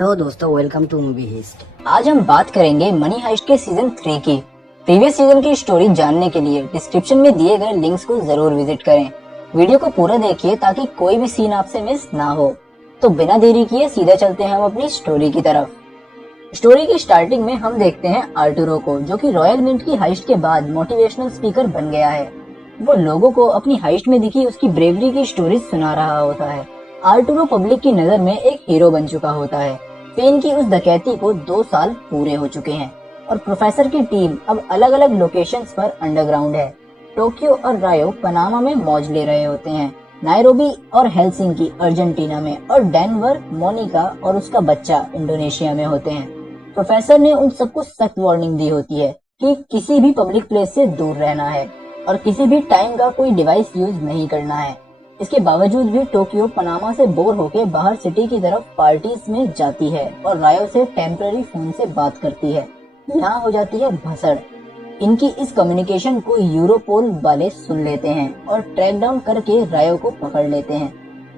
तो दोस्तों welcome two movie hist. आज हम बात करेंगे मनी हाइस्ट के सीजन 3 की। प्रीवियस सीजन की स्टोरी जानने के लिए डिस्क्रिप्शन में दिए गए लिंक्स को जरूर विजिट करें। वीडियो को पूरा देखिए ताकि कोई भी सीन आपसे मिस ना हो। तो बिना देरी किए सीधे चलते हैं हम अपनी स्टोरी की तरफ। स्टोरी की स्टार्टिंग में हम देखते हैं आर्टुरो को, जो कि रॉयल मिंट की हाइस्ट के बाद मोटिवेशनल स्पीकर बन गया है। वो लोगों को अपनी हाइस्ट में दिखी उसकी ब्रेवरी की स्टोरी सुना रहा होता है। आर्टुरो पब्लिक की नजर में एक हीरो बन चुका होता है। स्पेन की उस डकैती को 2 साल पूरे हो चुके हैं और प्रोफेसर की टीम अब अलग अलग लोकेशंस पर अंडरग्राउंड है। टोक्यो और रायो पनामा में मौज ले रहे होते हैं, नायरोबी और हेलसिंकी अर्जेंटीना में, और डेनवर, मोनिका और उसका बच्चा इंडोनेशिया में होते हैं। प्रोफेसर ने उन सबको सख्त वार्निंग दी होती है कि किसी भी पब्लिक प्लेस से दूर रहना है और किसी भी टाइम का कोई डिवाइस यूज नहीं करना है। इसके बावजूद भी टोक्यो पनामा से बोर होकर बाहर सिटी की तरफ पार्टीज में जाती है और रायो से टेम्पररी फोन से बात करती है। यहाँ हो जाती है भसड़। इनकी इस कम्युनिकेशन को यूरोपोल वाले सुन लेते हैं और ट्रैक डाउन करके रायो को पकड़ लेते हैं।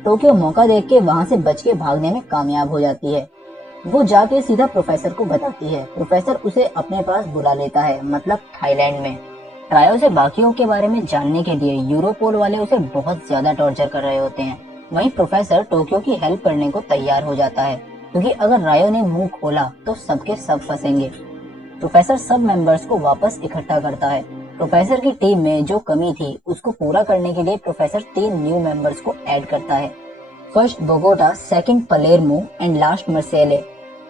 टोक्यो मौका देख के वहाँ से बच के भागने में कामयाब हो जाती है। वो जाके सीधा प्रोफेसर को बताती है। प्रोफेसर उसे अपने पास बुला लेता है, मतलब थाईलैंड में। रायो से बाकियों के बारे में जानने के लिए यूरोपोल वाले उसे बहुत ज्यादा टॉर्चर कर रहे होते हैं। वहीं प्रोफेसर टोक्यो की हेल्प करने को तैयार हो जाता है, क्योंकि अगर रायो ने मुंह खोला तो सबके सब फंसेंगे। प्रोफेसर सब मेंबर्स को वापस इकट्ठा करता है। प्रोफेसर की टीम में जो कमी थी उसको पूरा करने के लिए प्रोफेसर 3 न्यू मेंबर्स को ऐड करता है। First Bogota, second Palermo and last Marseille.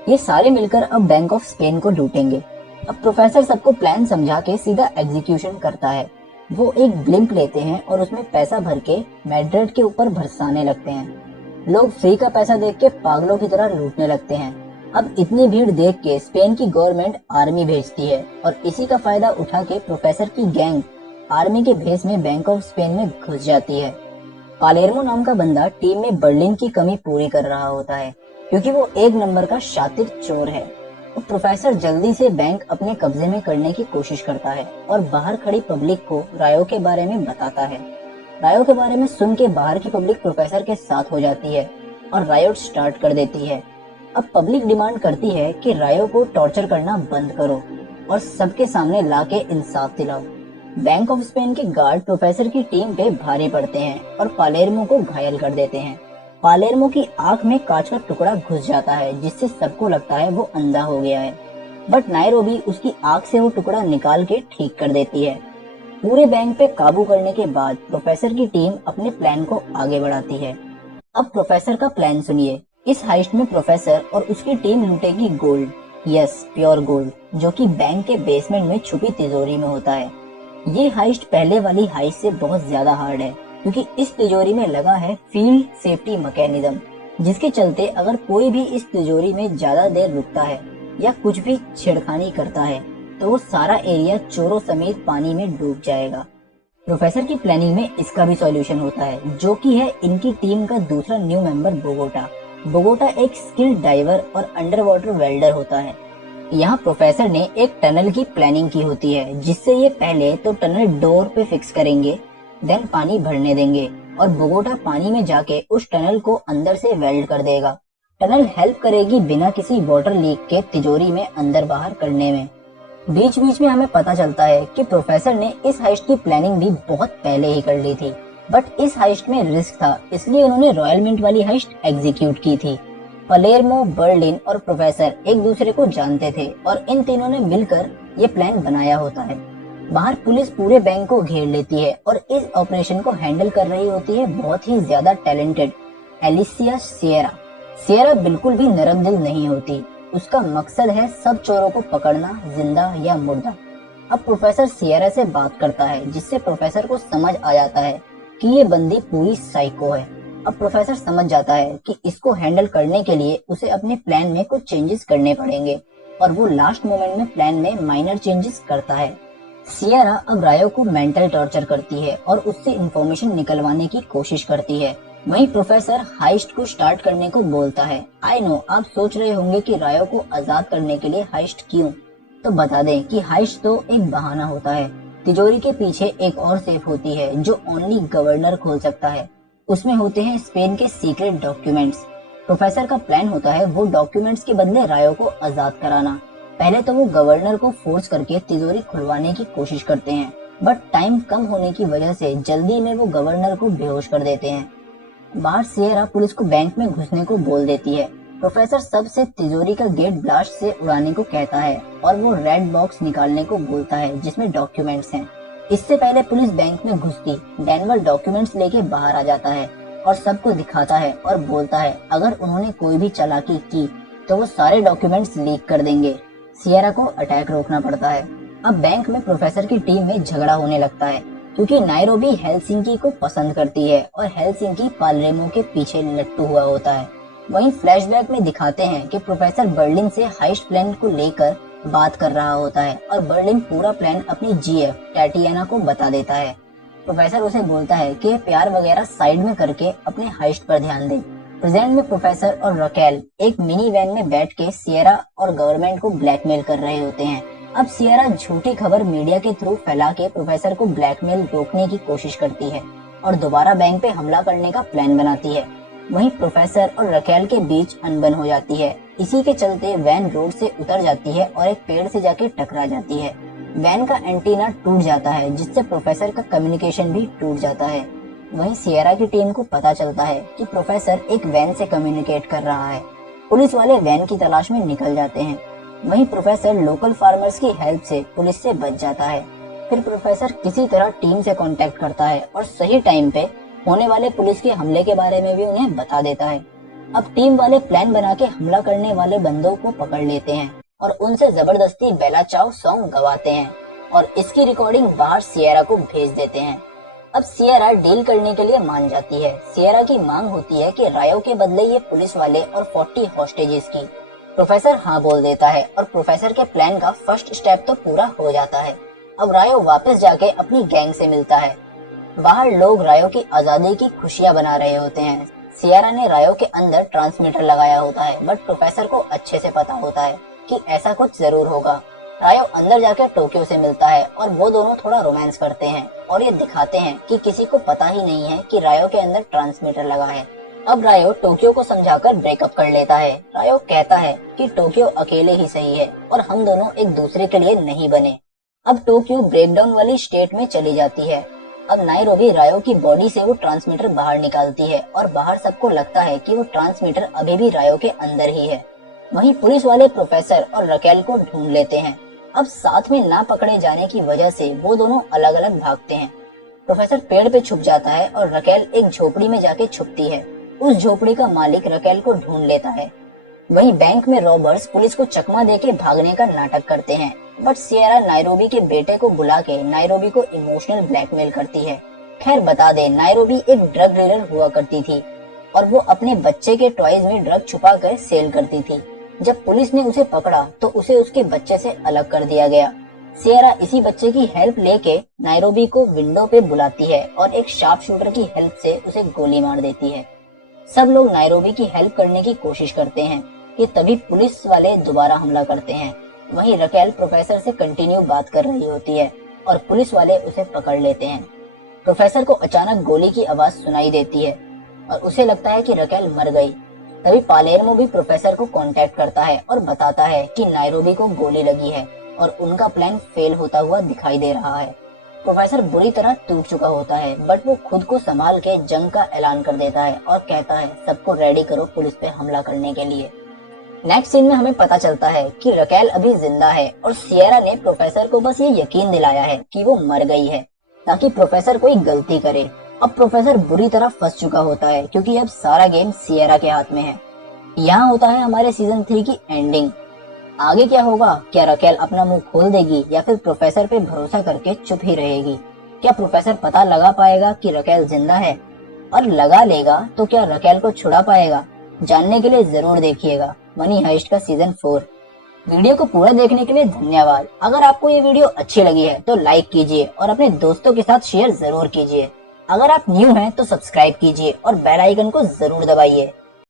ये सारे मिलकर अब बैंक ऑफ स्पेन को लूटेंगे। अब प्रोफेसर सबको प्लान समझा के सीधा एग्जीक्यूशन करता है। वो एक ब्लिम्प लेते हैं और उसमें पैसा भर के मैड्रिड के ऊपर बरसाने लगते हैं। लोग फ्री का पैसा देख के पागलों की तरह लूटने लगते हैं। अब इतनी भीड़ देख के स्पेन की गवर्नमेंट आर्मी भेजती है और इसी का फायदा उठा के प्रोफेसर की गैंग आर्मी के भेस में बैंक ऑफ स्पेन में घुस जाती है। पालेर्मो नाम का बंदा टीम में बर्लिन की कमी पूरी कर रहा होता है, क्योंकि वो एक नंबर का शातिर चोर है। तो प्रोफेसर जल्दी से बैंक अपने कब्जे में करने की कोशिश करता है और बाहर खड़ी पब्लिक को रायो के बारे में बताता है। रायो के बारे में सुन के बाहर की पब्लिक प्रोफेसर के साथ हो जाती है और रायोट स्टार्ट कर देती है। अब पब्लिक डिमांड करती है कि रायो को टॉर्चर करना बंद करो और सबके सामने लाके इंसाफ दिलाओ। बैंक ऑफ स्पेन के गार्ड प्रोफेसर की टीम पे भारी पड़ते हैं और पालेर्मो को घायल कर देते हैं। पालेर्मो की आंख में कांच का टुकड़ा घुस जाता है, जिससे सबको लगता है वो अंधा हो गया है। बट नायरोबी उसकी आंख से वो टुकड़ा निकाल के ठीक कर देती है। पूरे बैंक पे काबू करने के बाद प्रोफेसर की टीम अपने प्लान को आगे बढ़ाती है। अब प्रोफेसर का प्लान सुनिए। इस हाइस्ट में प्रोफेसर और उसकी टीम लूटेगी गोल्ड, यस प्योर गोल्ड, जो कि बैंक के बेसमेंट में छुपी तिजोरी में होता है। ये हाइस्ट पहले वाली हाइस्ट से बहुत ज्यादा हार्ड है, क्योंकि इस तिजोरी में लगा है फील्ड सेफ्टी मैकेनिज्म, जिसके चलते अगर कोई भी इस तिजोरी में ज्यादा देर रुकता है या कुछ भी छेड़खानी करता है तो वो सारा एरिया चोरों समेत पानी में डूब जाएगा। प्रोफेसर की प्लानिंग में इसका भी सॉल्यूशन होता है, जो कि है इनकी टीम का दूसरा न्यू मेंबर बोगोटा। बोगोटा एक स्किल्ड डाइवर और अंडर वाटर वेल्डर होता है। यहाँ प्रोफेसर ने एक टनल की प्लानिंग की होती है, जिससे ये पहले तो टनल डोर पे फिक्स करेंगे, देन पानी भरने देंगे और बोगोटा पानी में जाके उस टनल को अंदर से वेल्ड कर देगा। टनल हेल्प करेगी बिना किसी वाटर लीक के तिजोरी में अंदर बाहर करने में। बीच बीच में हमें पता चलता है कि प्रोफेसर ने इस हाइस्ट की प्लानिंग भी बहुत पहले ही कर ली थी, बट इस हाइस्ट में रिस्क था, इसलिए उन्होंने रॉयल मिंट वाली हाइस्ट एग्जीक्यूट की थी। पलेर्मो, बर्लिन और प्रोफेसर एक दूसरे को जानते थे और इन तीनों ने मिलकर ये प्लान बनाया होता है। बाहर पुलिस पूरे बैंक को घेर लेती है और इस ऑपरेशन को हैंडल कर रही होती है बहुत ही ज्यादा टैलेंटेड एलिसिया सियरा। सियरा बिल्कुल भी नरम दिल नहीं होती। उसका मकसद है सब चोरों को पकड़ना, जिंदा या मुर्दा। अब प्रोफेसर सियरा से बात करता है, जिससे प्रोफेसर को समझ आ जाता है कि ये बंदी पूरी साइको है। अब प्रोफेसर समझ जाता है कि इसको हैंडल करने के लिए उसे अपने प्लान में कुछ चेंजेस करने पड़ेंगे और वो लास्ट मोमेंट में प्लान में माइनर चेंजेस करता है। सियरा अब रायो को मेंटल टॉर्चर करती है और उससे इंफॉर्मेशन निकलवाने की कोशिश करती है। वहीं प्रोफेसर हाइस्ट को स्टार्ट करने को बोलता है। आई नो आप सोच रहे होंगे कि रायो को आजाद करने के लिए हाइस्ट क्यों, तो बता दें कि हाइस्ट तो एक बहाना होता है। तिजोरी के पीछे एक और सेफ होती है जो ओनली गवर्नर खोल सकता है। उसमें होते हैं स्पेन के सीक्रेट डॉक्यूमेंट्स। प्रोफेसर का प्लान होता है वो डॉक्यूमेंट्स के बदले रायो को आजाद कराना। पहले तो वो गवर्नर को फोर्स करके तिजोरी खुलवाने की कोशिश करते हैं, बट टाइम कम होने की वजह से जल्दी में वो गवर्नर को बेहोश कर देते हैं। बाहर सियरा पुलिस को बैंक में घुसने को बोल देती है। प्रोफेसर सबसे तिजोरी का गेट ब्लास्ट से उड़ाने को कहता है और वो रेड बॉक्स निकालने को बोलता है जिसमें डॉक्यूमेंट्स हैं। इससे पहले पुलिस बैंक में घुसती डेनवर डॉक्यूमेंट्स लेके बाहर आ जाता है और सबको दिखाता है और बोलता है अगर उन्होंने कोई भी चालाकी की तो वो सारे डॉक्यूमेंट्स लीक कर देंगे। सियरा को अटैक रोकना पड़ता है। अब बैंक में प्रोफेसर की टीम में झगड़ा होने लगता है क्योंकि नायरोबी हेलसिंकी को पसंद करती है और हेलसिंकी पालरेमो के पीछे लट्टू हुआ होता है। वहीं फ्लैशबैक में दिखाते हैं कि प्रोफेसर बर्लिन से हाइस्ट प्लान को लेकर बात कर रहा होता है और बर्लिन पूरा प्लान अपनी जीएफ टैटियाना को बता देता है। प्रोफेसर उसे बोलता है कि प्यार वगैरह साइड में करके अपने हाइस्ट पर ध्यान दे। प्रेजेंट में प्रोफेसर और रकेल एक मिनी वैन में बैठ के सियरा और गवर्नमेंट को ब्लैकमेल कर रहे होते हैं। अब सियरा झूठी खबर मीडिया के थ्रू फैला के प्रोफेसर को ब्लैकमेल रोकने की कोशिश करती है और दोबारा बैंक पे हमला करने का प्लान बनाती है। वहीं प्रोफेसर और रकेल के बीच अनबन हो जाती है। इसी के चलते वैन रोड से उतर जाती है और एक पेड़ से जाके टकरा जाती है। वैन का एंटीना टूट जाता है जिससे प्रोफेसर का कम्युनिकेशन भी टूट जाता है। वहीं सियरा की टीम को पता चलता है कि प्रोफेसर एक वैन से कम्युनिकेट कर रहा है। पुलिस वाले वैन की तलाश में निकल जाते हैं। वहीं प्रोफेसर लोकल फार्मर्स की हेल्प से पुलिस से बच जाता है। फिर प्रोफेसर किसी तरह टीम से कांटेक्ट करता है और सही टाइम पे होने वाले पुलिस के हमले के बारे में भी उन्हें बता देता है। अब टीम वाले प्लान बना के हमला करने वाले बंदों को पकड़ लेते हैं और उनसे जबरदस्ती बेला चाव सॉन्ग गवाते हैं और इसकी रिकॉर्डिंग बाहर सियरा को भेज देते हैं। अब सियरा डील करने के लिए मान जाती है। सियरा की मांग होती है कि रायो के बदले ये पुलिस वाले और 40 हॉस्टेजेस की। प्रोफेसर हाँ बोल देता है और प्रोफेसर के प्लान का फर्स्ट स्टेप तो पूरा हो जाता है। अब रायो वापस जाके अपनी गैंग से मिलता है। बाहर लोग रायो की आजादी की खुशियां बना रहे होते हैं। सियरा ने रायो के अंदर ट्रांसमीटर लगाया होता है, बट प्रोफेसर को अच्छे से पता होता है कि ऐसा कुछ जरूर होगा। रायो अंदर जाकर टोक्यो से मिलता है और वो दोनों थोड़ा रोमांस करते हैं और ये दिखाते हैं कि किसी को पता ही नहीं है कि रायो के अंदर ट्रांसमीटर लगा है। अब रायो टोक्यो को समझाकर ब्रेकअप कर लेता है। रायो कहता है कि टोक्यो अकेले ही सही है और हम दोनों एक दूसरे के लिए नहीं बने। अब टोक्यो ब्रेकडाउन वाली स्टेट में चली जाती है। अब नायरोबी रायो की बॉडी से वो ट्रांसमीटर बाहर निकालती है और बाहर सबको लगता है कि वो ट्रांसमीटर अभी भी रायो के अंदर ही है। वहीं पुलिस वाले प्रोफेसर और रकेल को ढूंढ लेते हैं। अब साथ में ना पकड़े जाने की वजह से वो दोनों अलग अलग भागते हैं। प्रोफेसर पेड़ पे छुप जाता है और रकेल एक झोपड़ी में जाके छुपती है। उस झोपड़ी का मालिक रकेल को ढूंढ लेता है। वहीं बैंक में रॉबर्स पुलिस को चकमा देके भागने का नाटक करते हैं, बट सियरा नायरोबी के बेटे को बुला के नायरोबी को इमोशनल ब्लैकमेल करती है। खैर बता दे, नायरोबी एक ड्रग डीलर हुआ करती थी और वो अपने बच्चे के टॉयज में ड्रग छुपा कर सेल करती थी। जब पुलिस ने उसे पकड़ा तो उसे उसके बच्चे से अलग कर दिया गया। सियरा इसी बच्चे की हेल्प लेके नायरोबी को विंडो पे बुलाती है और एक शार्प शूटर की हेल्प से उसे गोली मार देती है। सब लोग नायरोबी की हेल्प करने की कोशिश करते हैं कि तभी पुलिस वाले दोबारा हमला करते हैं। वहीं रकेल प्रोफेसर से कंटिन्यू बात कर रही होती है और पुलिस वाले उसे पकड़ लेते हैं। प्रोफेसर को अचानक गोली की आवाज सुनाई देती है और उसे लगता है कि रकेल मर गई। तभी पालेर्मो भी प्रोफेसर को कांटेक्ट करता है और बताता है कि नायरोबी को गोली लगी है और उनका प्लान फेल होता हुआ दिखाई दे रहा है। प्रोफेसर बुरी तरह टूट चुका होता है, बट वो खुद को संभाल के जंग का ऐलान कर देता है और कहता है सबको रेडी करो पुलिस पे हमला करने के लिए। नेक्स्ट सीन में हमें पता चलता है कि रकेल अभी जिंदा है और सियरा ने प्रोफेसर को बस ये यकीन दिलाया है कि वो मर गई है ताकि प्रोफेसर कोई गलती करे। अब प्रोफेसर बुरी तरह फंस चुका होता है क्योंकि अब सारा गेम सियरा के हाथ में है। यहाँ होता है हमारे सीजन 3 की एंडिंग। आगे क्या होगा? क्या रकेल अपना मुंह खोल देगी या फिर प्रोफेसर पे भरोसा करके चुप ही रहेगी? क्या प्रोफेसर पता लगा पाएगा कि रकेल जिंदा है? और लगा लेगा तो क्या रकेल को छुड़ा पाएगा? जानने के लिए जरूर देखिएगा मनी हाइस्ट का सीजन 4। वीडियो को पूरा देखने के लिए धन्यवाद। अगर आपको ये वीडियो अच्छी लगी है तो लाइक कीजिए और अपने दोस्तों के साथ शेयर जरूर कीजिए। अगर आप न्यू हैं तो सब्सक्राइब कीजिए और बेल आइकन को जरूर दबाइए।